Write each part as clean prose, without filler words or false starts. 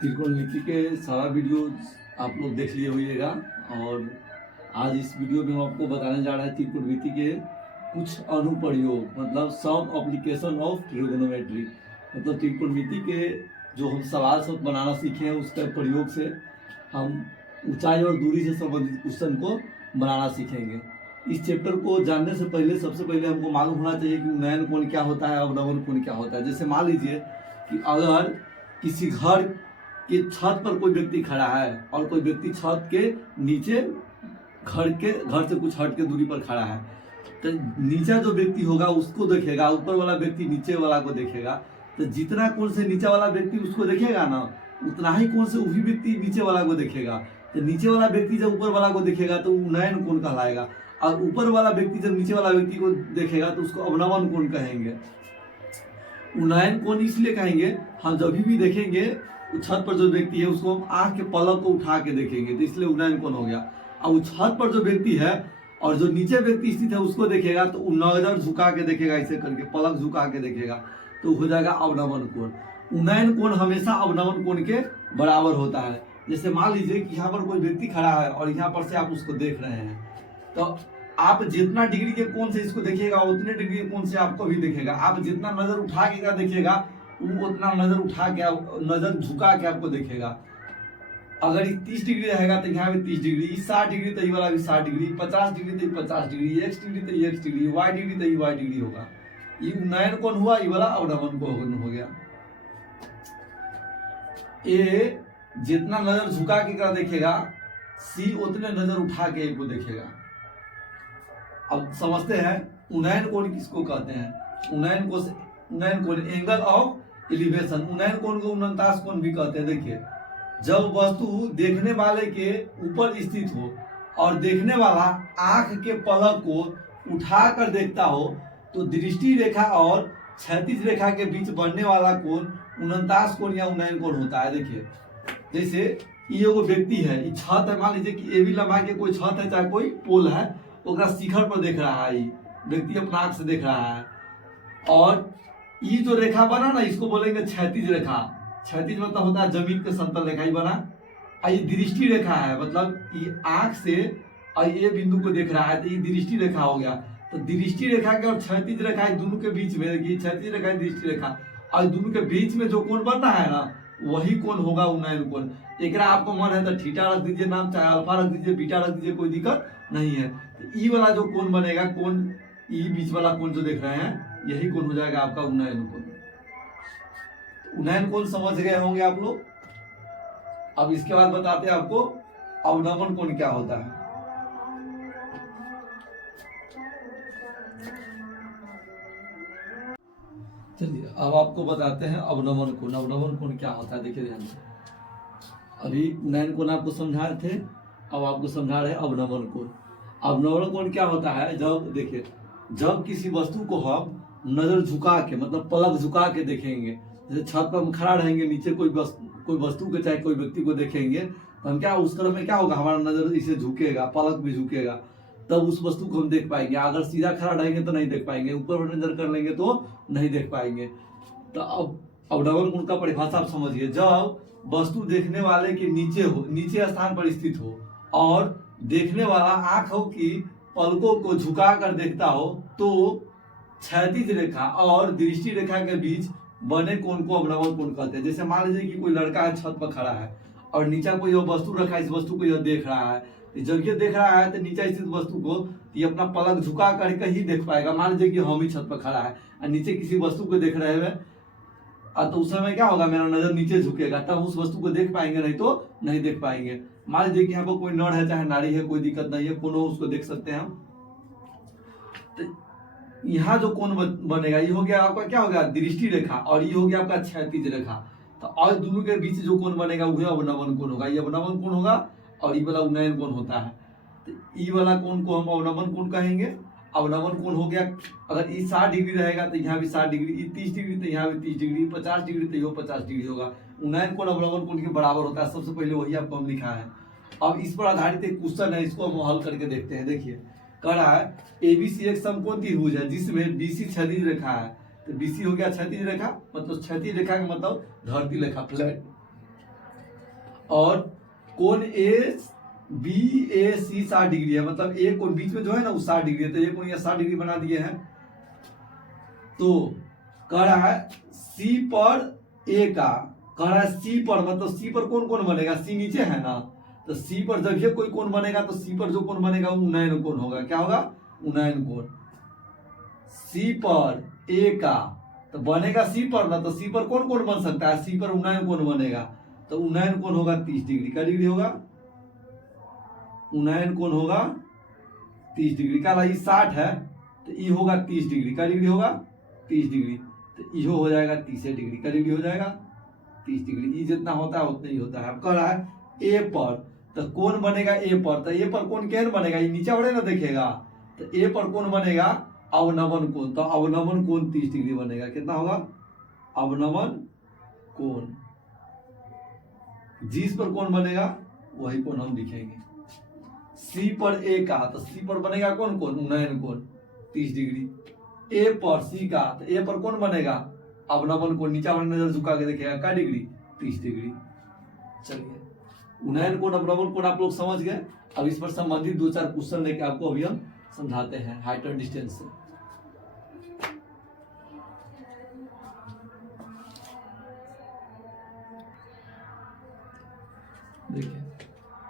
त्रिकोणमिति के सारा वीडियो आप लोग देख लिए होइएगा। और आज इस वीडियो में हम आपको बताने जा रहे हैं त्रिकोणमिति के कुछ अनुप्रयोग, मतलब सम एप्लीकेशन ऑफ ट्रिगोनोमेट्री। मतलब त्रिकोणमिति के जो हम सवाल सब बनाना सीखे हैं उसके प्रयोग से हम ऊंचाई और दूरी से संबंधित क्वेश्चन को बनाना सीखेंगे। इस चैप्टर को जानने से पहले सबसे पहले हमको मालूम होना चाहिए कि उन्नयन कोण क्या होता है, अवनमन कोण क्या होता है। जैसे मान लीजिए कि अगर किसी घर के छत पर कोई व्यक्ति खड़ा है और कोई व्यक्ति छत के नीचे घर से कुछ हट के दूरी पर खड़ा है, तो नीचा जो व्यक्ति होगा उसको देखेगा, ऊपर वाला व्यक्ति नीचे वाला को देखेगा। तो जितना कोण से नीचे वाला व्यक्ति उसको देखेगा ना, उतना ही कोण से वही व्यक्ति नीचे वाला को देखेगा। तो नीचे वाला व्यक्ति जब ऊपर वाला को देखेगा तो उन्नयन कोण कहलाएगा, और ऊपर वाला व्यक्ति जब नीचे वाला व्यक्ति को देखेगा तो उसको अवनमन कोण कहेंगे। उन्नयन कोण इसलिए कहेंगे, हम जब भी देखेंगे छत पर जो व्यक्ति है उसको हम आंख के पलक को उठा के देखेंगे, तो इसलिए उन्नयन कोण हो गया। और छत पर जो व्यक्ति है और जो नीचे व्यक्ति स्थित है उसको देखेगा तो नजर झुका के देखेगा, ऐसे करके पलक झुका के देखेगा, तो हो जाएगा अवनमन कोण। उन्नयन कोण हमेशा अवनमन कोण के बराबर होता है। जैसे मान लीजिए कि यहाँ पर कोई व्यक्ति खड़ा है और यहाँ पर से आप उसको देख रहे हैं, तो आप जितना डिग्री के कोण से इसको देखिएगा उतने डिग्री के कोण से आपको भी देखेगा। आप जितना नजर उठा के देखिएगा वो उतना नजर उठा के नजर झुका के आपको देखेगा। अगर 30 डिग्री रहेगा तो यहाँ भी 30 डिग्री, 60 डिग्री तो ये वाला भी 60 डिग्री, 50 डिग्री तो 50 डिग्री, x डिग्री तो x डिग्री, y डिग्री तो y डिग्री होगा। ये उन्नयन कोण हुआ, ये वाला अवनमन कोण हो गया। ए जितना नजर झुका के देखेगा, सी उतने नजर उठा के को देखेगा। अब समझते हैं उन्नयन कोण किसको कहते हैं। उन्नयन कोण एंगल ऑफ एलिवेशन, उन्नयन कोण को उन्नतास कोण भी कहते हैं। देखिए, जब वस्तु देखने वाले के ऊपर स्थित हो और देखने वाला आंख के पलक को उठाकर देखता हो तो दृष्टि रेखा और क्षैतिज रेखा के बीच बनने वाला कोण उन्नतास कोण या उन्नयन कोण होता है। देखिए, जैसे ये वो व्यक्ति है, ये छत है, मान लीजिए कि ए बी लंबाई के कोई छत है चाहे कोई पोल है, ओकरा शिखर पर देख रहा है, ये व्यक्ति अपना आंख से देख रहा है। और ये जो रेखा बना ना इसको बोलेंगे क्षैतिज रेखा। क्षैतिज मतलब होता है जमीन के समतल रेखा ही बना। और ये दृष्टि रेखा है, मतलब ये आंख से और ये बिंदु को देख रहा है तो ये दृष्टि रेखा हो गया। तो दृष्टि रेखा के और क्षैतिज रेखा दोनों के बीच में, क्षैतिज रेखा दृष्टि रेखा और दोनों के बीच में जो कोण बनना है ना वही कोण होगा उन्नयन कोण। एकरा आपको मन है तो थीटा रख दीजिए नाम, चाहे अल्फा रख दीजिए, बीटा रख दीजिए, कोई दिक्कत नहीं है। तो ई वाला जो कोण बनेगा, कोण ई बीच वाला कोण जो देख रहे हैं यही कोण हो जाएगा आपका उन्नयन कोण। उन्नयन कोण समझ गए होंगे आप लोग। अब इसके बाद बताते हैं आपको अवनमन कोण क्या होता है। चलिए अब आपको बताते हैं अवनमन कोण। अवनमन कोण क्या होता है, देखिए ध्यान से। अभी उन्नयन कोण आपको समझाए थे, अब आपको समझा रहे हैं अवनमन कोण। अवनमन कोण क्या होता है, जब देखिए जब किसी वस्तु को हम नजर झुका के, मतलब पलक झुका के देखेंगे, जैसे छत पर हम खड़ा रहेंगे, नीचे कोई वस्तु के चाहे कोई व्यक्ति को देखेंगे, तो हम क्या उस तरफ में क्या होगा, हमारा नजर इसे झुकेगा, पलक भी झुकेगा, तब उस वस्तु को हम देख पाएंगे। अगर सीधा खड़ा रहेंगे तो नहीं देख पाएंगे, ऊपर नजर कर लेंगे तो नहीं देख पाएंगे। तो अब अवनमन कोण का परिभाषा आप समझिए। जब वस्तु देखने वाले के नीचे हो, नीचे स्थान पर स्थित हो और देखने वाला आंखों की पलकों को झुका कर देखता हो तो क्षैतिज रेखा और दृष्टि रेखा के बीच बने कोण को अवनमन कोण कहते हैं। जैसे मान लीजिए कि कोई लड़का है छत पर खड़ा है और नीचा कोई वस्तु रखा है, इस वस्तु को यह देख रहा है, जब ये देख रहा है तो नीचे स्थित वस्तु को ये अपना पलक झुका करके ही देख पाएगा। मान लीजिए कि हम ही छत पर खड़ा है और नीचे किसी वस्तु को देख रहे हैं, तो उस समय क्या होगा, मेरा नजर नीचे झुकेगा, तब उस वस्तु को देख पाएंगे, नहीं तो नहीं देख पाएंगे। मान लीजिए कि यहाँ पर कोई नर है चाहे नारी है, कोई दिक्कत नहीं है, कोनो उसको देख सकते हैं हम। तो यहाँ जो कोण बनेगा ये हो गया आपका, क्या हो गया, दृष्टि रेखा, और ये हो गया आपका क्षैतिज रेखा। तो और दोनों के बीच जो कोण बनेगा वही अवनमन कोण होगा। ये अवनमन कोण होगा और ये वाला उन्नयन कोण होता है। तो ये वाला कोण को हम अवनमन कोण कहेंगे। अवनमन कोण हो गया, अगर ये 60 डिग्री रहेगा तो यहाँ भी 60 डिग्री, ये 30 डिग्री तो यहाँ भी 30 डिग्री, 50 डिग्री तो ये 50 डिग्री होगा। उन्नयन कोण अवनमन कोण के बराबर होता है। सबसे पहले वही आपको हम लिखा है। अब इस पर आधारित एक क्वेश्चन है, इसको हम हल करके देखते हैं। देखिए, कह रहा है एबीसी एक समकोण त्रिभुज है जिसमें बीसी क्षैतिज रेखा है। तो बीसी हो गया क्षैतिज रेखा, मतलब क्षैतिज रेखा का मतलब धरती रेखा, फ्लैट। और कोण A B A C 60 degree है, मतलब ए कोण बीच में जो है ना वो 60 डिग्री है, तो ये कोण ये 60 डिग्री बना दिए हैं। तो कह रहा है सी पर ए का, कह रहा है सी पर, मतलब सी पर कौन कौन बनेगा, सी नीचे है ना, तो सी पर जब ये कोई कोण बनेगा तो सी पर जो कोण बनेगा वो उन्नयन कोण होगा। क्या होगा? उन्नयन कोण। सी पर ए का तो बनेगा सी पर ना, तो सी पर कौन कोण बन सकता है, सी पर उन्नयन कोण बनेगा, तो उन्नयन कोण होगा 30 डिग्री। क्या डिग्री होगा? उन्नयन कोण होगा 30 डिग्री। क्या ये 60 है तो ये होगा 30 डिग्री। क्या डिग्री होगा? 30 डिग्री। तो ये हो जाएगा 30 डिग्री। क्या डिग्री हो जाएगा? 30 डिग्री। ये जितना होता है उतना ही होता है। अब कह रहा है ए पर, तो कौन बनेगा ए पर, तो ए पर कौन केहन बनेगा, ये नीचे वाले ना देखेगा, तो ए पर कौन बनेगा अवनमन कोण, तो अवनमन कोण 30 डिग्री बनेगा। कितना होगा? अवनमन कोण। जिस पर कौन बनेगा वही कोण हम लिखेंगे। सी पर ए का, तो सी पर बनेगा कौन कोण, उन्नयन कोण 30 डिग्री। ए पर सी का, तो ए पर कौन बनेगा अवनमन कोण, नीचे वाले नजर झुका के देखेगा, क्या डिग्री? 30 डिग्री। चलिए उन्नयन कोण अवनमन कोण आप लोग समझ गए। अब इस पर संबंधित 2-4 क्वेश्चन लेके आपको अभी हम समझाते हैं हाइट एंड डिस्टेंस से। देखिए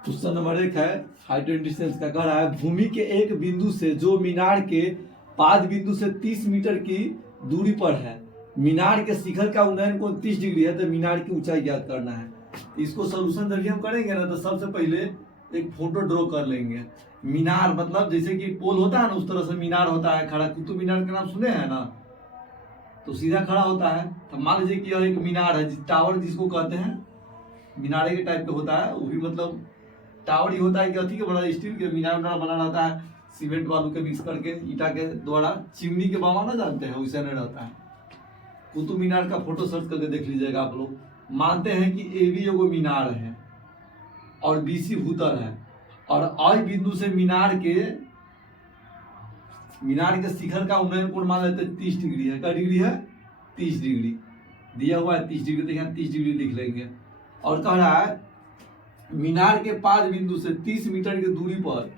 क्वेश्चन नंबर 1 है हाइट एंड डिस्टेंस का। कह रहा है भूमि के एक बिंदु से जो मीनार के पाद बिंदु से 30 मीटर की दूरी पर है, मीनार के शिखर का उन्नयन कोण 30 डिग्री है, तो मीनार की ऊंचाई ज्ञात करना है। इसको सोल्यूशन जब हम करेंगे ना, तो सबसे पहले एक फोटो ड्रॉ कर लेंगे। मीनार मतलब जैसे कि पोल होता है ना, उस तरह से मीनार होता है खड़ा। कुतुब मीनार का नाम सुने हैं ना, तो सीधा खड़ा होता है। तो मान लीजिए कि यह एक मीनार है, टावर जिसको कहते हैं, मीनारे के टाइप का होता है। वो भी मतलब टावर ही होता है कि अथी के बना, स्टील के मीनार बना रहता है, सीमेंट बालू के मिक्स करके ईटा के द्वारा, चिमनी के बाबा ना जानते हैं, वैसे नहीं रहता है। कुतुब मीनार का फोटो सर्च करके देख लीजिएगा आप लोग। मानते हैं कि ए बी एगो मीनार है और बी सी भूतल है, और आई बिंदु से मीनार के शिखर का उन्नयन कोण मान लेते 30 डिग्री है। क्या डिग्री है? 30 डिग्री दिया हुआ है। 30 डिग्री, देखिए 30 डिग्री लिख लेंगे। और कह रहा है मीनार के पाद बिंदु से 30 मीटर की दूरी पर,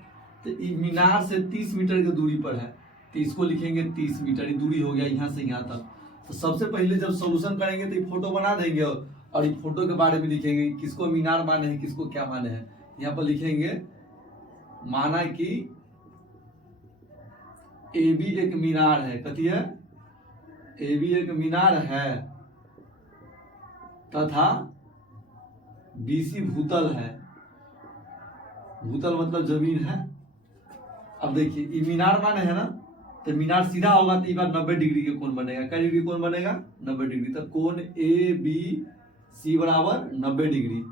तो मीनार से 30 मीटर की दूरी पर है, तो इसको लिखेंगे 30 मीटर। ये दूरी हो गया यहाँ से यहाँ तक। तो सबसे पहले जब सॉल्यूशन करेंगे तो ये फोटो बना देंगे, और ये फोटो के बारे में लिखेंगे किसको मीनार माने हैं, किसको क्या माने हैं। यहाँ पर लिखेंगे माना कि ए बी एक मीनार है। कथी है? ए बी एक मीनार है तथा बीसी भूतल है। भूतल मतलब जमीन है। अब देखिए ये मीनार माने है ना, तो मीनार सीधा होगा तो ये बार 90 डिग्री के कोण बनेगा। क्या डिग्री कोण बनेगा? 90 डिग्री। तो कोण ए बी सी बराबर 90 डिग्री।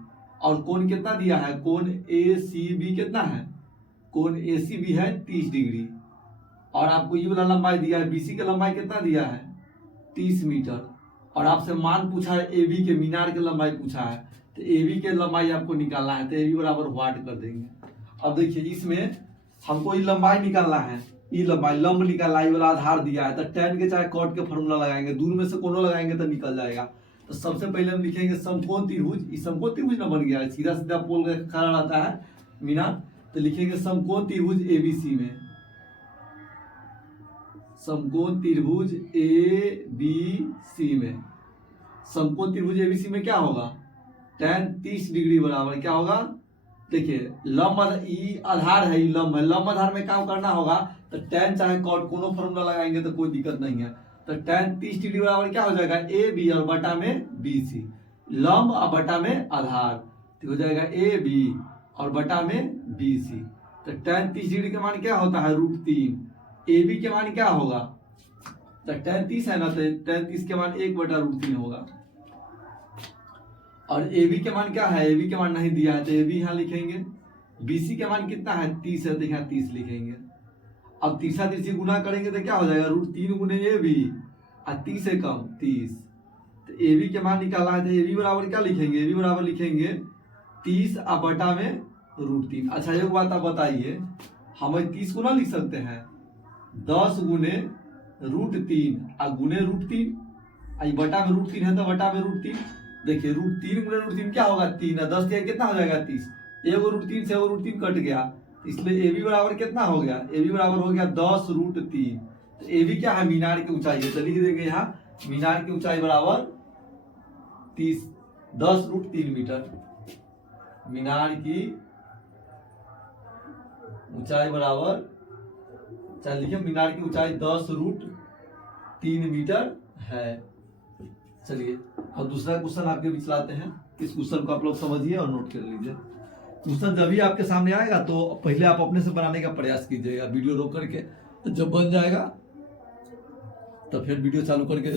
और कोण कितना दिया है? कोण ए सी बी कितना है? कोण ए सी बी है 30 डिग्री। और आपको ये वाला लंबाई दिया है, बीसी की लंबाई कितना दिया है? 30 मीटर। और आपसे मान पूछा है ए बी के, मीनार की लंबाई पूछा है, तो ए बी के लंबाई आपको निकालना है, तो ए बी बराबर वाट कर देंगे। अब देखिए इसमें हमको ये लंबाई निकालना है, ये लंबाई लंब निकालना है, ये वाला आधार दिया है, तो tan के चाहे cot के फॉर्मूला लगाएंगे, दूर में से कोनो लगाएंगे तो निकल जाएगा। तो सबसे पहले हम लिखेंगे समकोण त्रिभुज। ये समकोण त्रिभुज ना बन गया है, सीधा सीधा पोल का खड़ा रहता है मीनार, तो लिखेंगे समकोण त्रिभुज एबीसी में। समकोण त्रिभुज ए बी सी में, समकोण त्रिभुज एबीसी में क्या होगा? tan 30 डिग्री बराबर क्या होगा? देखिए लंब आधार है, ये लंब है, लंब आधार में काम करना होगा, तो tan चाहे cot कोनो फॉर्मूला लगाएंगे तो कोई दिक्कत नहीं है। तो tan 30 डिग्री बराबर क्या हो जाएगा? ए बी और बटा में बी सी, लंब और बटा में आधार, तो हो जाएगा ए बी और बटा में बी सी। तो tan 30 डिग्री के मान क्या होता है? √3। ए बी के मान क्या होगा? तो tan 30 है ना, तो tan 30 के मान 1/√3 होगा। और ए बी के मान क्या है? ए बी के मान नहीं दिया है, तो ए बी यहाँ लिखेंगे। बी सी के मान कितना है? 30 है, तो यहाँ 30 लिखेंगे। अब 30 गुना करेंगे तो क्या हो जाएगा? √3 गुने ए बी, और 30 से कम 30, तो ए बी के मान निकालना है, तो ए बी बराबर क्या लिखेंगे? ए बी बराबर लिखेंगे 30 और बटा में √3। अच्छा एक बात आप बताइए, हम 30 को ना लिख सकते हैं 10 गुने √3 और गुने √3, बटा में √3 है तो बटा में √3, देखिए √3 गुणे √3 क्या होगा 3 है, 10 के कितना हो जाएगा 30, एगो √3 से एगो √3 कट गया, इसलिए ए बी बराबर कितना हो गया, ए बी बराबर हो गया 10√3। तो ए बी क्या है, मीनार की ऊंचाई है, तो लिख देंगे यहाँ मीनार की ऊंचाई बराबर 10√3 मीटर। मीनार की ऊंचाई बराबर, चलिए मीनार की ऊंचाई 10√3 मीटर है। चलिए अब दूसरा क्वेश्चन आपके बीच लाते हैं। इस क्वेश्चन को आप लोग समझिए और नोट कर लीजिए। क्वेश्चन जब भी आपके सामने आएगा तो पहले आप अपने से बनाने का प्रयास कीजिएगा, वीडियो रोक करके, तो जब बन जाएगा तो फिर वीडियो चालू करके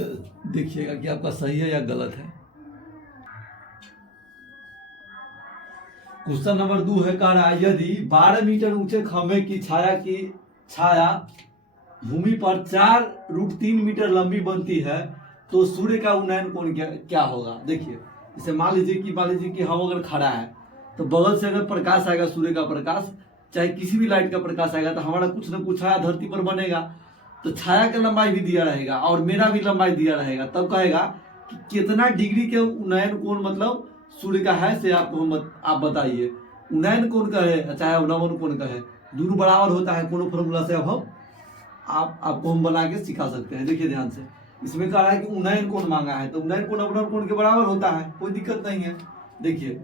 देखिएगा कि आपका सही है या गलत है। क्वेश्चन नंबर 2 है, कह रहा है यदि 12 मीटर ऊंचे खंभे की छाया भूमि पर 4√3 मीटर लंबी बनती है तो सूर्य का उन्नयन कोण क्या होगा। देखिए इसे मान लीजिए कि हम अगर खड़ा है तो बगल से अगर प्रकाश आएगा, सूर्य का प्रकाश चाहे किसी भी लाइट का प्रकाश आएगा, तो हमारा कुछ ना कुछ छाया धरती पर बनेगा। तो छाया का लंबाई भी दिया रहेगा और मेरा भी लंबाई दिया रहेगा, तब कहेगा कि कितना डिग्री के उन्नयन कोण मतलब सूर्य का है, से आपको आप बताइए। उन्नयन कोण का है चाहे अवनमन कोण का है, दोनों बराबर होता है। कोनो फॉर्मूला से अब हम आपको हम बना के सिखा सकते हैं। देखिए ध्यान से, इसमें कह रहा है कि उन्नयन कोण मांगा है, तो उन्नयन कोण अवनमन कोण के बराबर होता है, कोई दिक्कत नहीं है। देखिए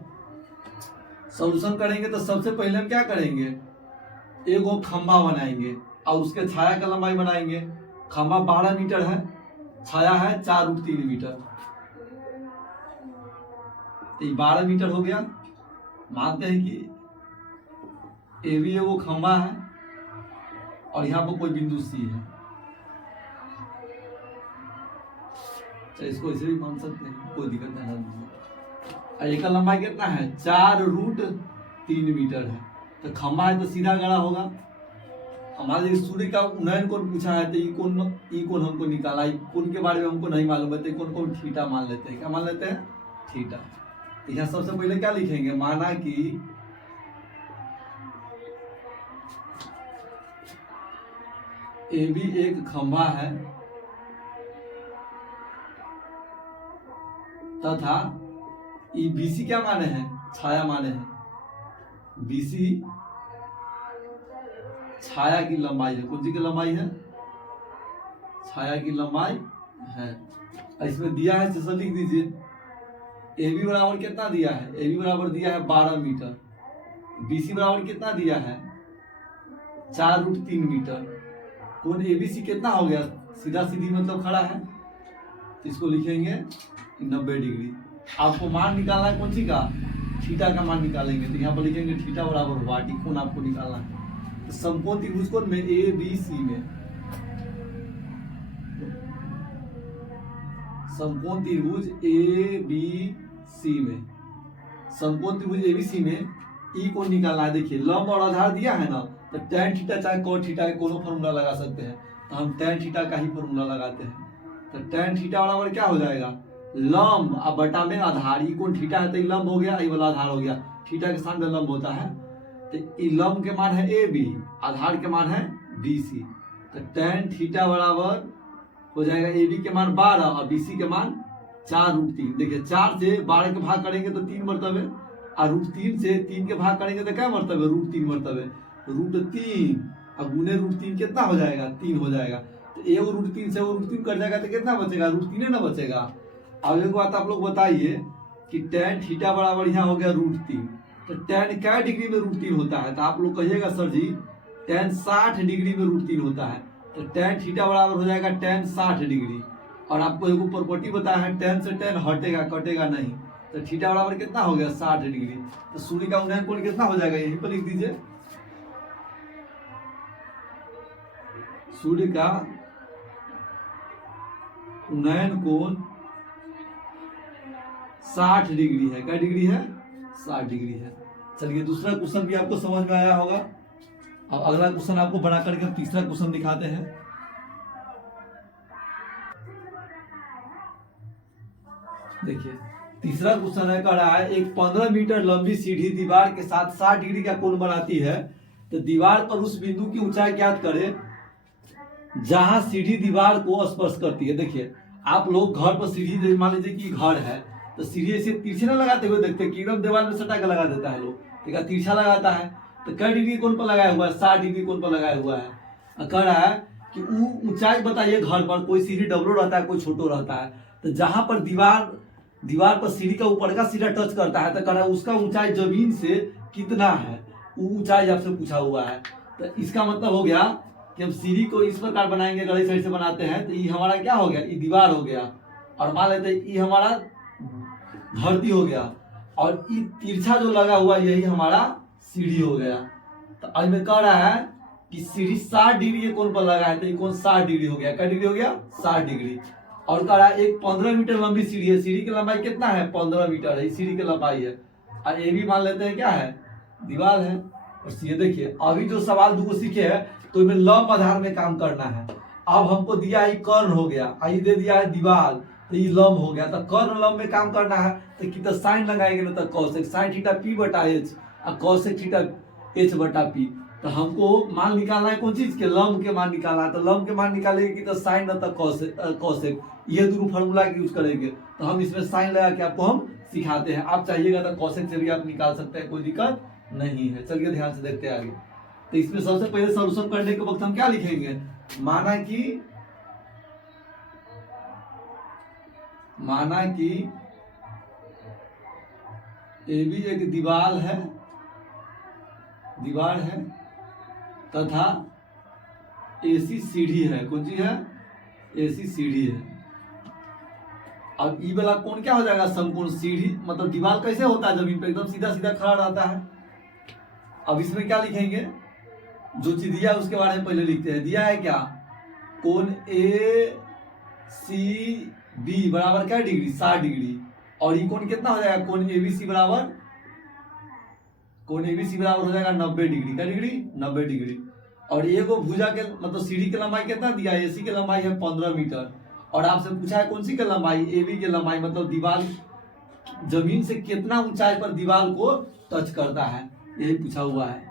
सॉल्यूशन करेंगे तो सबसे पहले हम क्या करेंगे, एगो खंभा बनाएंगे और उसके छाया का लंबाई बनाएंगे। खंभा 12 मीटर है, छाया है 4√3 मीटर, तो 12 मीटर हो गया। मानते हैं कि ए बी वो खंभा है और यहाँ पर कोई बिंदु सी है, इसको ऐसे भी मान सकते हैं, कोई दिक्कत नहीं। एक का लंबाई कितना है 4√3 मीटर है, तो खंभा है तो सीधा गड़ा होगा। हमारे सूर्य का उन्नयन कोण पूछा है, तो ई कोण हमको निकाला, कोण के बारे में हमको नहीं मालूम है, तो कोण थीटा मान लेते हैं। क्या मान लेते हैं, थीटा। तो यहाँ सबसे पहले क्या लिखेंगे, माना कि ए बी एक खंभा है तथा ई BC क्या माने हैं, छाया माने हैं। BC छाया की लंबाई है, कौन सी की लंबाई है, छाया की लंबाई है। इसमें दिया है, जैसा लिख दीजिए। ए बी बराबर कितना दिया है, ए बी बराबर दिया है 12 मीटर, BC बराबर कितना दिया है 4√3 मीटर। कौन ABC कितना हो गया, सीधा सीधी मतलब खड़ा है, तो इसको लिखेंगे 90 डिग्री। आपको मान निकालना है कौन सी का, थीटा का मान निकालेंगे, तो यहाँ पर लिखेंगे थीटा बराबर वाटी कोण आपको निकालना है। तो समकोण त्रिभुज कोण में ABC में, समकोण त्रिभुज ABC में, समकोण त्रिभुज ABC में ई कोण निकालना है। देखिए लंब और आधार दिया है ना, तो tan थीटा चाहे cot थीटा का कोनो फॉर्मूला लगा सकते हैं, तो हम tan थीटा का ही फॉर्मूला लगाते हैं। तो tan थीटा बराबर क्या हो जाएगा, लंब अब बटा में आधार, ई कोण थीटा है तो लंब हो गया, ई वाला आधार हो गया, थीटा के सामने लंब होता है। तो ई लंब के मान है AB, आधार के मान है BC, तो tan थीटा बराबर हो जाएगा AB के मान 12 और BC के मान 4√3। देखिए 4 से 12 के भाग करेंगे तो 3 मरतबे, और √3 से 3 के भाग करेंगे तो क्या मरतबे, √3 मरतबे, √3 और गुने √3 कितना हो जाएगा, 3 हो जाएगा। तो एगो √3 से वो √3 कट जाएगा तो कितना बचेगा, √3 ना बचेगा। अब एक बात आप लोग बताइए कि tan थीटा बराबर यहाँ हो गया √3, तो tan क्या डिग्री में √3 होता है, तो आप लोग कहिएगा सर जी tan 60 डिग्री में √3 होता है, तो tan थीटा बराबर हो जाएगा tan 60 डिग्री। और आपको एक प्रॉपर्टी बताया है, tan से tan हटेगा, कटेगा नहीं, तो थीटा बराबर कितना हो गया 60 डिग्री। तो सूर्य का उन्नयन कोण कितना हो जाएगा, यहीं पर लिख दीजिए, सूर्य का उन्नयन कोण 60 डिग्री है। क्या डिग्री है, 60 डिग्री है। चलिए दूसरा क्वेश्चन भी आपको समझ में आया होगा। अब अगला क्वेश्चन आपको बना करके हम तीसरा क्वेश्चन दिखाते हैं। देखिए तीसरा क्वेश्चन है, कह रहा है एक 15 मीटर लंबी सीढ़ी दीवार के साथ 60 डिग्री का कोण बनाती है, तो दीवार पर उस बिंदु की ऊंचाई ज्ञात करें जहां सीढ़ी दीवार को स्पर्श करती है। देखिए आप लोग घर पर सीढ़ी, मान लीजिए कि घर है, तो सीढ़ी ऐसे तिरछे ना लगाते हुए देखते कि एकदम दीवार में सटा के लगा देता है लोग, ठीक है, तिरछा लगाता है। तो कै डिग्री कोण पर लगाया हुआ है? 60 डिग्री कोण पर लगाया हुआ है। कह रहा है कि ऊंचाई बताइए घर पर, कोई सीढ़ी डबलो रहता है, कोई छोटो रहता है। तो जहां पर दीवार पर सीढ़ी का ऊपर का सिरा टच करता है, तो कह रहा है उसका ऊंचाई जमीन से कितना है, वो ऊंचाई आपसे पूछा हुआ है। तो इसका मतलब हो गया कि हम सीढ़ी को इस प्रकार बनाएंगे, गले साइड से बनाते हैं, तो ये हमारा क्या हो गया? ये दीवार हो गया। और मान लेते हैं ये हमारा धरती हो गया, और ये तिरछा जो लगा हुआ यही हमारा सीढ़ी हो गया। तो आज में कह रहा है कि सीढ़ी 60 डिग्री के कोण पर लगा है, तो ये कोण 60 डिग्री हो गया। क्या डिग्री हो गया? 60 डिग्री। और कह रहा है एक 15 मीटर लंबी सीढ़ी है। सीढ़ी की लंबाई कितना है? 15 मीटर है, सीढ़ी की लंबाई है। और ये भी मान लेते हैं क्या है? दीवार है। और ये देखिए अभी जो सवाल दो सीखे हैं तो इनमें लंब आधार में काम करना है। अब हमको दिया है कर्ण हो गया, आई दे दिया है दीवार, तो ये लंब हो गया। तो कर्ण लंब में काम करना है तो कितना साइन लगाएंगे ना, तो कौशिक साइन थीटा पी बटा एच और कौशिक थीटा एच बटा पी। तो हमको मान निकालना है कौन चीज के? लंब के मान निकालना है। तो लंब के मान निकालेंगे कि तो साइन न कौशिक, ये दोनों फॉर्मूला यूज करेंगे। तो हम इसमें साइन लगा के आपको हम सिखाते हैं। आप चाहिएगा तो कौशिक से भी आप निकाल सकते हैं, कोई दिक्कत नहीं है। चलिए ध्यान से देखते हैं आगे। तो इसमें सबसे पहले सॉल्यूशन करने के वक्त हम क्या लिखेंगे? माना कि ए भी एक दीवार है तथा एसी सीढ़ी है। कौन सी है? एसी सीढ़ी है। अब ई वाला कोण क्या हो जाएगा? समकोण। सीढ़ी मतलब दीवार कैसे होता है? जमीन पे एकदम सीधा सीधा खड़ा रहता है। अब इसमें क्या लिखेंगे? जो चीज दिया है उसके बारे में पहले लिखते हैं। दिया है क्या? कोण ए सी बी बराबर क्या डिग्री? 60 डिग्री। और ये कोण कितना हो जाएगा? कोण एबीसी बराबर हो जाएगा 90 डिग्री। क्या डिग्री? 90 डिग्री। और ये को भुजा के मतलब सीढ़ी की लंबाई कितना दिया है? एसी की लंबाई है 15 मीटर। और आपसे पूछा है कौन सी की लंबाई? एबी की लंबाई, मतलब दीवार जमीन से कितना ऊंचाई पर दीवार को टच करता है, यही पूछा हुआ है।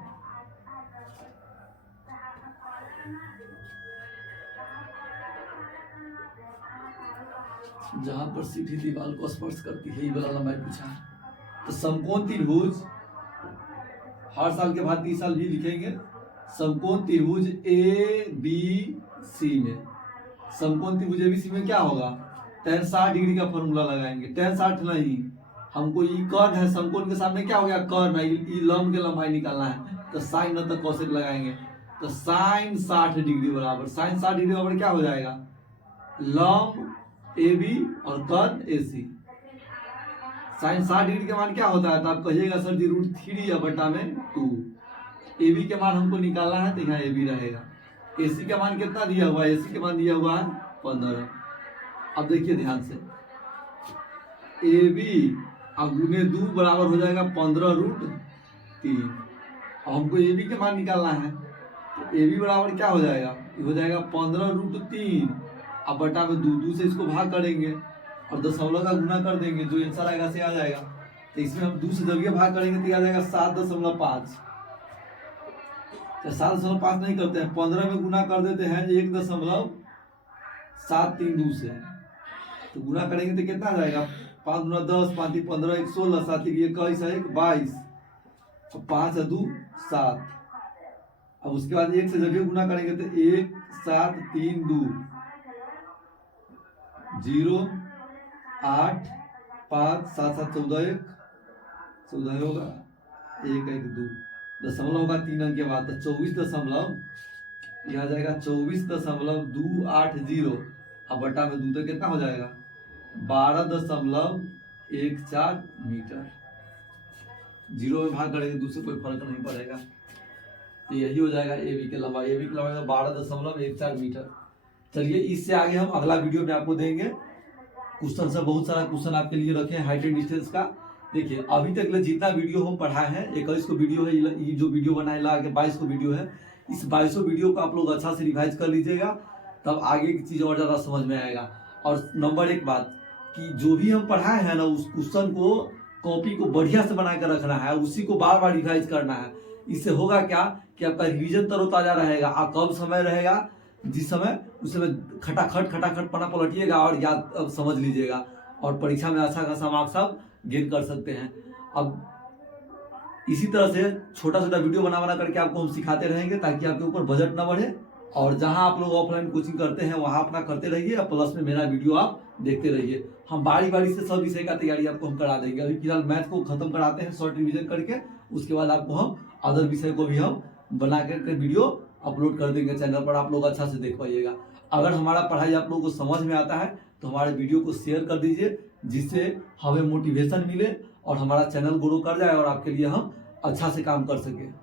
जहां पर सीधी दीवार को स्पर्श करती है, ये वाला लंबाई पूछा है। तो समकोण त्रिभुज, हर साल के बाद 30 साल भी लिखेंगे। समकोण त्रिभुज ए बी सी में, समकोण त्रिभुज एबीसी में क्या होगा? tan 60 डिग्री का फॉर्मूला लगाएंगे। tan 60 नहीं, हमको ये कर्ण है, समकोण के सामने क्या हो गया? कर्ण है। ये लंब के लंबाई निकालना है, तो साइन न तो कौशिक लगाएंगे। तो साइन 60 डिग्री बराबर, साइन 60 डिग्री बराबर क्या हो जाएगा? लंब ए बी और कर्ण ए सी। साइन 60 डिग्री के मान क्या होता है? तो आप कहिएगा सर जी √3 या बटा में 2। ए बी के मान हमको निकालना है, तो यहाँ ए बी रहेगा। ए सी का मान कितना दिया हुआ है? ए सी के मान दिया हुआ है 15। अब देखिए ध्यान से, ए बी गुने 2 बराबर हो जाएगा 15√3। अब हमको ए बी के मान निकालना है, तो ए बी बराबर क्या हो जाएगा? हो जाएगा 15√3 अब बटा में 2 से इसको भाग करेंगे और दशमलव का गुना कर देंगे, जो आंसर आएगा से आ जाएगा। तो इसमें हम 2 से जब ये भाग करेंगे तो आ जाएगा 7.5। 7.5 नहीं करते हैं, 15 में गुना कर देते हैं 1.732 से। तो गुना करेंगे तो कितना आ जाएगा? 5 गुना 10, 5 × 15, 1 16, 7 × 21, 1 22, 5 × 2 7। अब उसके बाद 1 से जब भी गुना करेंगे तो 1 7 3 2 0 8 5 7 7 14 14 होगा 1 1 2 दशमलव होगा 3 अंक के बाद, तो 24 दशमलव यह आ जाएगा 24.280। अब बटा में 2 तो कितना हो जाएगा? 12.14 मीटर। 0 में भाग करेंगे 2 से कोई फर्क नहीं पड़ेगा। तो यही हो जाएगा ए बी की लंबाई। ए बी की लंबाई 12.14 मीटर। चलिए इससे आगे हम अगला वीडियो में आपको देंगे। क्वेश्चन से बहुत सारा क्वेश्चन आपके लिए रखे हैं हाइट एंड डिस्टेंस का। देखिए अभी तक जितना वीडियो हम पढ़ाए हैं, 21 को वीडियो है, ये जो वीडियो बनाए ला के 22 को वीडियो है, इस 22 वीडियो को आप लोग अच्छा से रिवाइज कर लीजिएगा, तब आगे की चीज़ और ज़्यादा समझ में आएगा। और नंबर 1 बात कि जो भी हम पढ़ाए हैं ना, उस क्वेश्चन को कॉपी को बढ़िया से बना कर रखना है, उसी को बार बार रिवाइज करना है। इससे होगा क्या कि आपका रिवीजन तरोताजा रहेगा। आप कम समय रहेगा, जिस समय उस समय खटाखट पना पलटिएगा और याद अब समझ लीजिएगा। और परीक्षा में अच्छा खासा मार्क्स आप गेन कर सकते हैं। अब इसी तरह से छोटा छोटा वीडियो बना करके आपको हम सिखाते रहेंगे ताकि आपके ऊपर बजट ना बढ़े, और जहां आप लोग ऑफलाइन कोचिंग करते हैं वहां अपना करते रहिए और प्लस में मेरा वीडियो आप देखते रहिए। हम बारी बारी से सब विषय का तैयारी आपको हम करा देंगे। अभी फिलहाल मैथ को खत्म कराते हैं शॉर्ट रिविजन करके, उसके बाद आपको हम अदर विषय को भी हम बना करके वीडियो अपलोड कर देंगे चैनल पर, आप लोग अच्छा से देख पाइएगा। अगर हमारा पढ़ाई आप लोगों को समझ में आता है तो हमारे वीडियो को शेयर कर दीजिए, जिससे हमें मोटिवेशन मिले और हमारा चैनल ग्रो कर जाए और आपके लिए हम अच्छा से काम कर सकें।